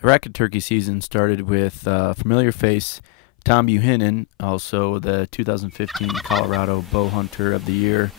The racket turkey season started with familiar face Tom Buchanan, also the 2015 Colorado Bow Hunter of the Year,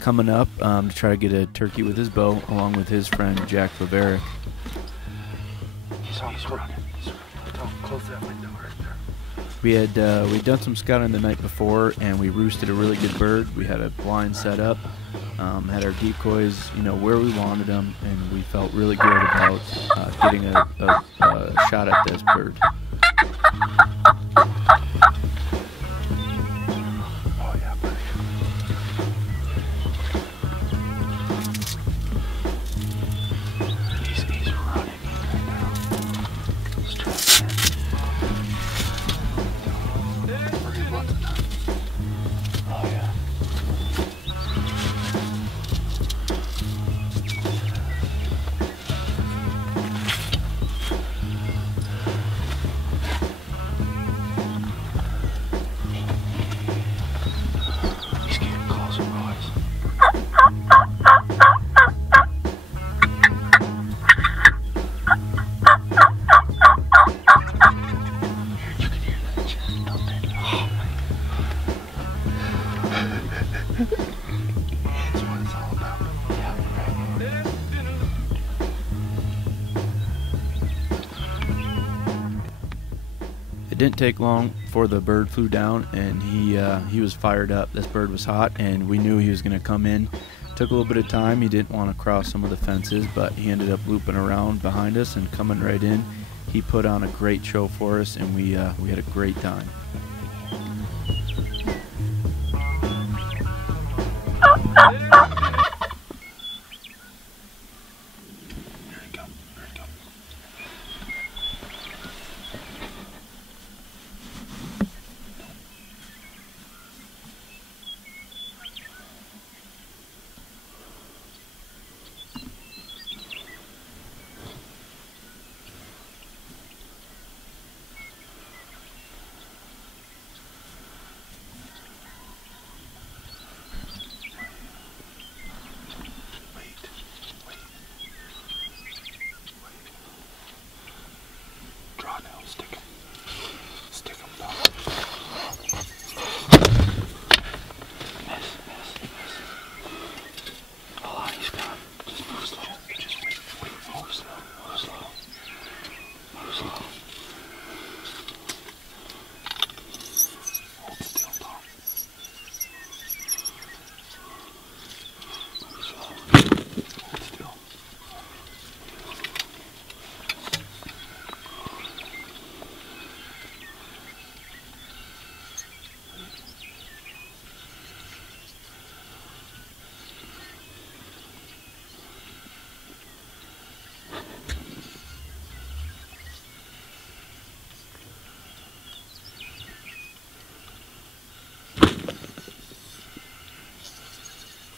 coming up to try to get a turkey with his bow, along with his friend Jack Laverick. He's running. Don't close that window right there. We'd done some scouting the night before, and we roosted a really good bird. We had a blind set up, had our decoys, where we wanted them, and we felt really good about getting a shot at this bird. Oh yeah, buddy. He's running right now. Straight in. We're gonna go up to that. Oh yeah. He's getting closer, boys. You can hear that chest thumping. Oh my. That's what it's all about. Yeah, right. It didn't take long before the bird flew down, and he was fired up. This bird was hot, and we knew he was going to come in. Took a little bit of time. He didn't want to cross some of the fences, but he ended up looping around behind us and coming right in. He put on a great show for us, and we had a great time. Here he comes. Here he comes. Wait. Draw now, stick him. Stick him down. Miss. Hold on, he's gone. Just move slow. Just wait. Move slow. Move slow. Hold still, Tom. Move slow. Hold still.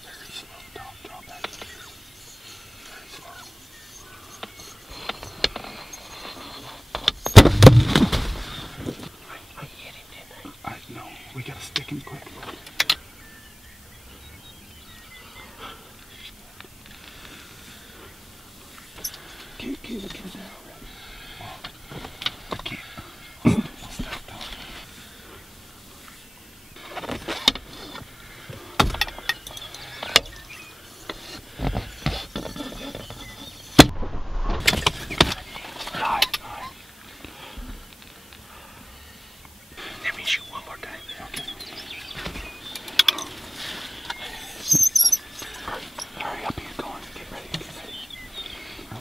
Very slow, Tom. Draw back here. Very slow. I hit him, didn't I? No. We gotta stick him quick. Get the kids out already. I can't. I'll stop, Tom. Alright. Let me shoot one more time. Okay. Hurry up, he's going. Get ready. I will.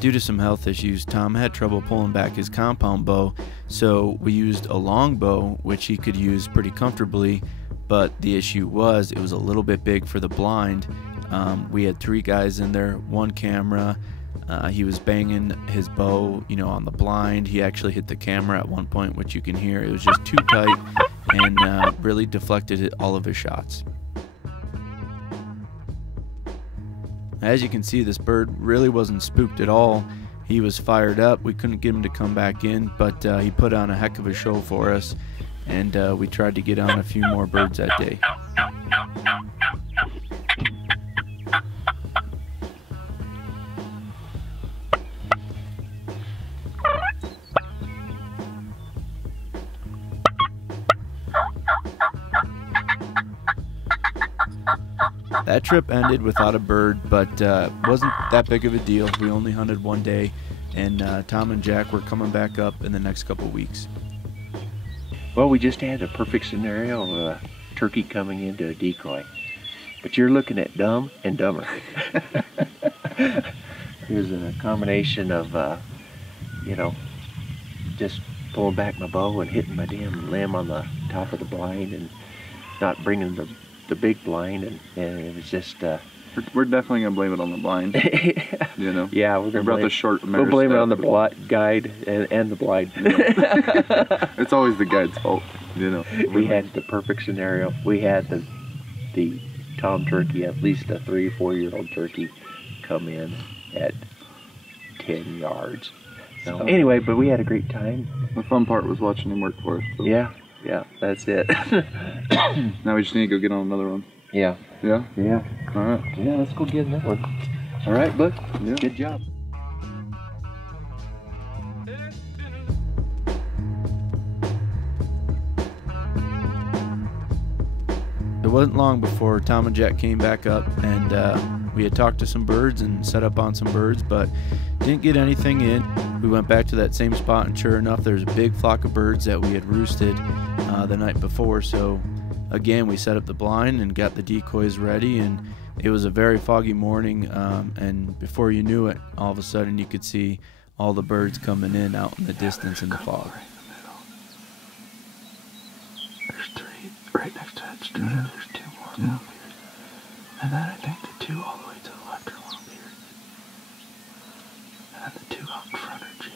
Due to some health issues, Tom had trouble pulling back his compound bow, so we used a long bow, which he could use pretty comfortably, but the issue was it was a little bit big for the blind. We had 3 guys in there, 1 camera. He was banging his bow, on the blind. He actually hit the camera at one point, which you can hear. It was just too tight and really deflected all of his shots. As you can see, this bird really wasn't spooked at all. He was fired up. We couldn't get him to come back in, but he put on a heck of a show for us, and we tried to get on a few more birds that day. That trip ended without a bird, but wasn't that big of a deal. We only hunted one day, and Tom and Jack were coming back up in the next couple weeks. Well, we just had a perfect scenario of a turkey coming into a decoy. But you're looking at Dumb and Dumber. It was a combination of, you know, just pulling back my bow and hitting my damn limb on the top of the blind and not bringing the big blind, and it was just we're definitely gonna blame it on the blind. You know. Yeah, we're gonna blame the short. We'll blame it on the guide and the blind. It's always the guide's fault. You know. We had the perfect scenario. We had the tom turkey, at least a 3 or 4 year old turkey, come in at 10 yards. So anyway, but we had a great time. The fun part was watching him work for us. So. Yeah, that's it. Now we just need to go get on another one. Yeah. Yeah? Yeah. All right. Yeah, let's go get another one. All right, bud. Yeah. Good job. It wasn't long before Tom and Jack came back up, and we had talked to some birds and set up on some birds, but didn't get anything in. We went back to that same spot, and sure enough, there's a big flock of birds that we had roosted the night before. So again, we set up the blind and got the decoys ready, and it was a very foggy morning, and before you knew it, all of a sudden you could see all the birds coming in out in the distance in the fog. There's 3 right next to that stream. Yeah. There's 2 more. Yeah. And then I think the 2 all the way to the left are long beards. And then the 2 out in front are Jay.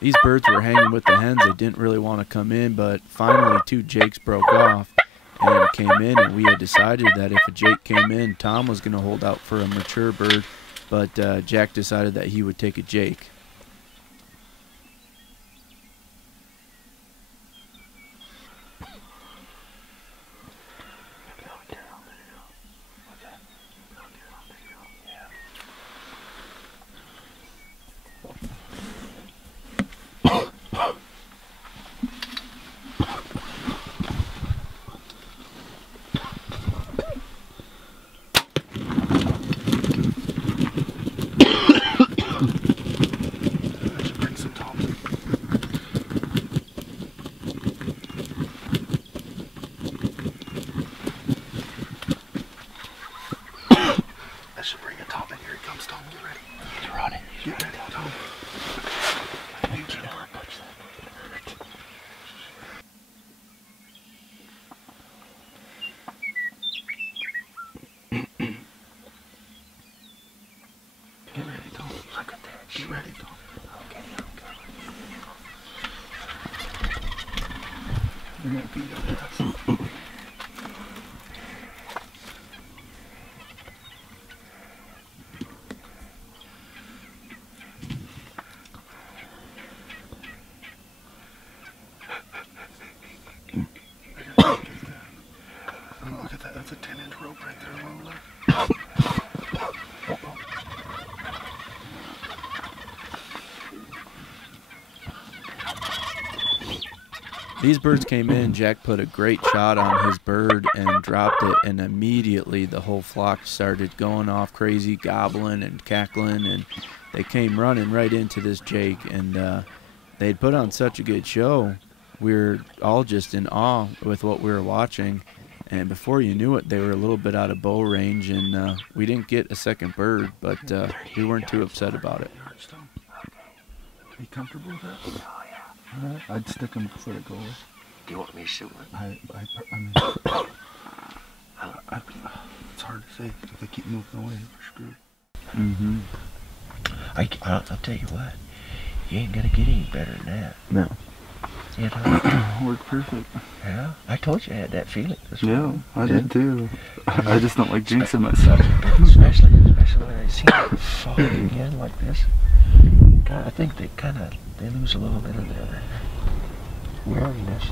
These birds were hanging with the hens. They didn't really want to come in, but finally 2 jakes broke off and came in, and we had decided that if a jake came in, Tom was going to hold out for a mature bird, but Jack decided that he would take a jake. Get ready, Tom. Okay. We're gonna beat up this. Look at that. That's a 10-inch rope right there along the left. These birds came in, Jack put a great shot on his bird and dropped it, and immediately the whole flock started going off crazy, gobbling and cackling, and they came running right into this jake, and they'd put on such a good show. We were all just in awe with what we were watching, and before you knew it, they were a little bit out of bow range, and we didn't get a second bird, but we weren't too upset about it. Are you comfortable with that? All right. I'd stick them before they go away. Do you want me to shoot one? I mean, it's hard to say. If they keep moving away, we're screwed. Mm-hmm. I'll tell you what. You ain't gonna get any better than that. No. You know? Worked perfect. Yeah, I told you I had that feeling. Yeah, I did too. I just don't like jinxing myself. Especially when I see it fall again like this. God, I think they lose a little bit of their wariness.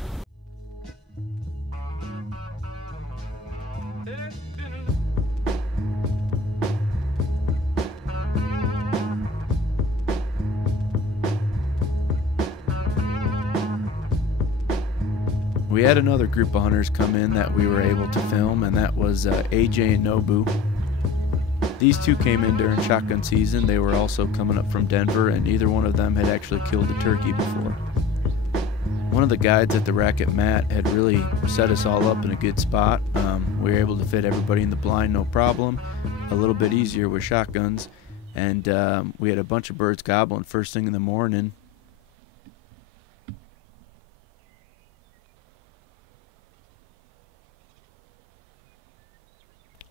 We had another group of hunters come in that we were able to film, and that was AJ and Nobu. These two came in during shotgun season. They were also coming up from Denver, and neither one of them had actually killed a turkey before. One of the guides at the Rackett, Matt, had really set us all up in a good spot. We were able to fit everybody in the blind, no problem. A little bit easier with shotguns, and we had a bunch of birds gobbling first thing in the morning.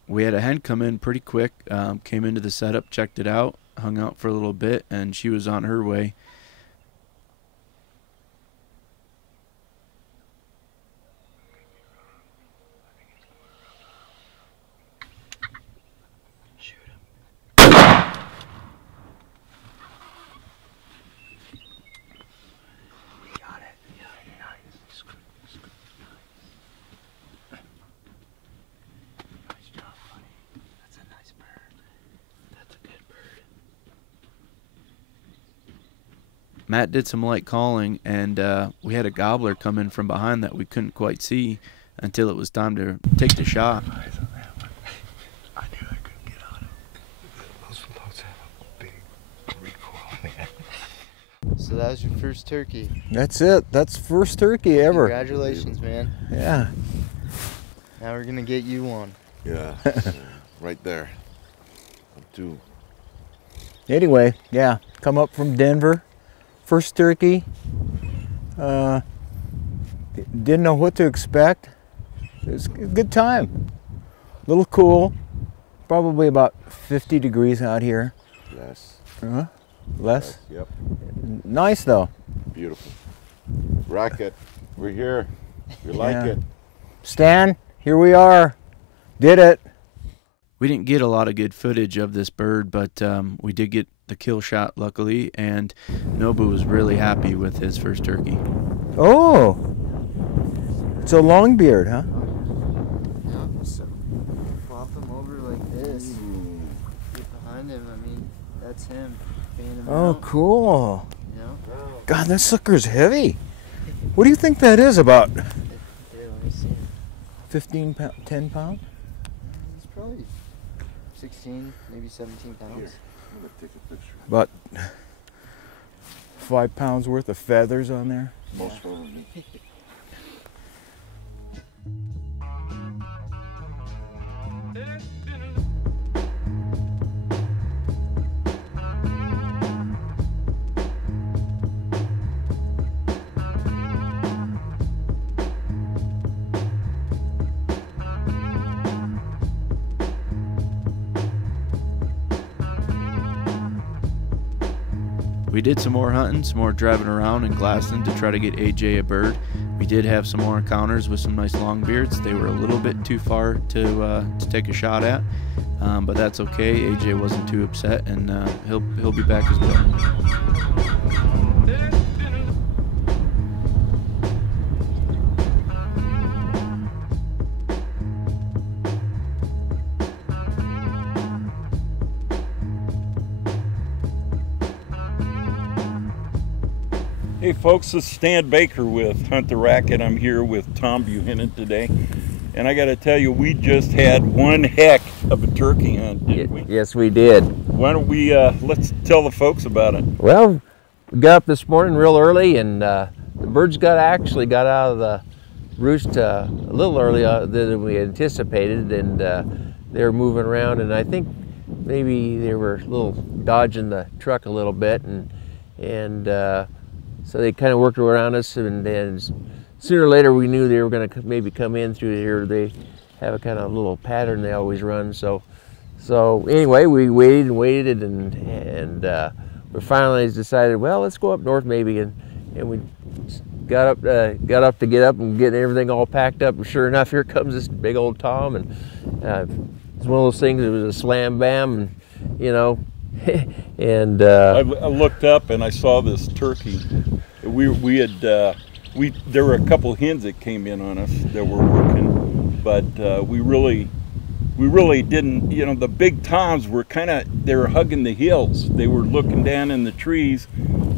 We had a hen come in pretty quick, came into the setup, checked it out, hung out for a little bit, and she was on her way. Shoot him. Got it. Yeah, nice. Nice job, buddy. That's a nice bird. That's a good bird. Matt did some light calling, and we had a gobbler come in from behind that we couldn't quite see until it was time to take the shot. Eyes on that one. I knew I couldn't get on it. Those floats have a big recoil, man. So that was your first turkey. That's it. That's first turkey ever. Congratulations, man. Yeah. Now we're gonna get you one. Yeah, right there. I'm too. Anyway, yeah, come up from Denver. First turkey. Didn't know what to expect. It was a good time. A little cool. Probably about 50 degrees out here. Less. Less? Yep. Nice though. Beautiful. Rackett, we're here. You like Yeah. it? Stan, here we are. Did it. We didn't get a lot of good footage of this bird, but we did get the kill shot, luckily, and Nobu was really happy with his first turkey. Oh, it's a longbeard, huh? Yeah. So flop him over like this. Get behind him. I mean, that's him. Fan him Oh, out, cool. you know? God, that sucker's heavy. What do you think that is, about Here, let me see. 15 pounds, 10 pounds? It's probably 16, maybe 17 pounds. Here, I'm gonna take a picture. About 5 pounds worth of feathers on there. Most probably. We did some more hunting, some more driving around in Glaston to try to get AJ a bird. We did have some more encounters with some nice longbeards. They were a little bit too far to take a shot at, but that's okay. AJ wasn't too upset, and he'll be back as well. Hey folks, this is Stan Baker with Hunt The Rackett. I'm here with Tom Buchanan today. And I gotta tell you, we just had one heck of a turkey hunt, didn't we? Yes, we did. Why don't we, let's tell the folks about it. Well, we got up this morning real early, and the birds actually got out of the roost a little earlier than we anticipated, and they were moving around, and I think maybe they were a little dodging the truck a little bit, and so they kind of worked around us, and then sooner or later we knew they were going to maybe come in through here. They have a kind of little pattern they always run. So anyway, we waited and waited, and we finally decided, well, let's go up north maybe, and we got up to get up and get everything all packed up, and sure enough, here comes this big old Tom, and it's one of those things. It was a slam bam, and you know, and I looked up and I saw this turkey. There were a couple hens that came in on us that were working, but we really didn't. You know, the big toms were they were hugging the hills. They were looking down in the trees,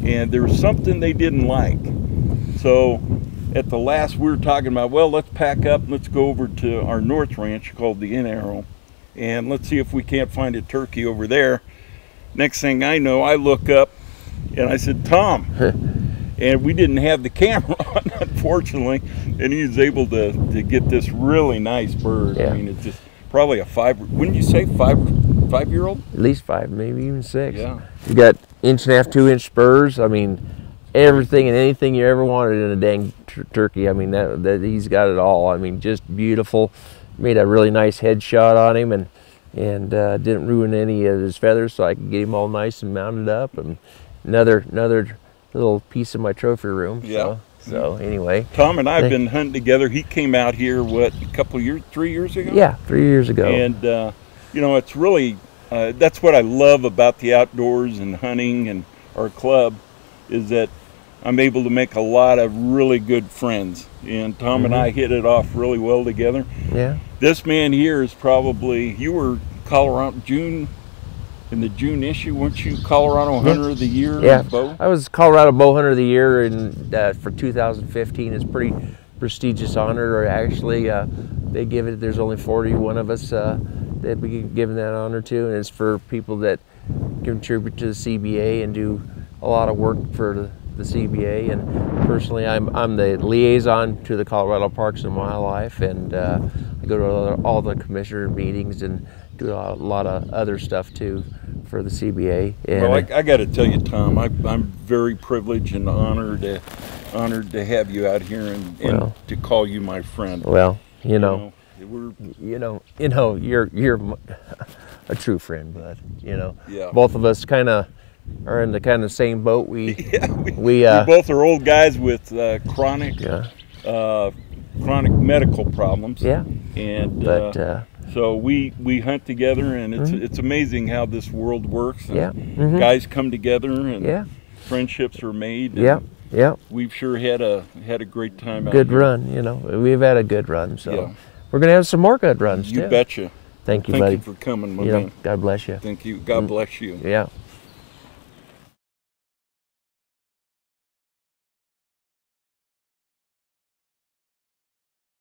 and there was something they didn't like. So at the last, we were talking about, well, let's pack up, let's go over to our north ranch called the In Arrow, and let's see if we can't find a turkey over there. Next thing I know, I look up and I said, Tom. And we didn't have the camera on, unfortunately, and he was able to get this really nice bird. Yeah. I mean, it's just probably a wouldn't you say five-year-old? at least 5, maybe even 6. Yeah. You got 1.5 to 2-inch spurs. I mean, everything and anything you ever wanted in a dang turkey. I mean, that he's got it all. I mean, just beautiful. Made a really nice headshot on him, and didn't ruin any of his feathers, so I could get him all nice and mounted up. And another little piece of my trophy room. Yeah. So anyway. Tom and I have been hunting together. He came out here, what, a couple of years, 3 years ago? Yeah, 3 years ago. And, you know, it's really, that's what I love about the outdoors and hunting and our club, is that I'm able to make a lot of really good friends. And Tom and I hit it off really well together. Yeah. This man here is probably, you were Colorado, in the June issue, weren't you Colorado Hunter of the Year? Yeah, bow? I was Colorado Bow Hunter of the Year for 2015. It's a pretty prestigious honor. Or actually, they give it. There's only 41 of us that we get given that honor to, and it's for people that contribute to the CBA and do a lot of work for the CBA. And personally, I'm the liaison to the Colorado Parks and Wildlife, and I go to all the commissioner meetings and do a lot of other stuff too for the CBA. And well, I got to tell you, Tom, I'm very privileged and honored to have you out here and to call you my friend. Well, you're a true friend, bud. You know, yeah. Both of us kind of are in the kind of same boat. We both are old guys with chronic medical problems. Yeah. And so we hunt together, and it's amazing how this world works. And guys come together, and friendships are made. Yeah. We've sure had a great time. Good out here. run, you know. We've had a good run, so we're gonna have some more good runs too. You betcha. Thank you, buddy. Thank you for coming, my man. God bless you. Thank you. God bless you. Yeah.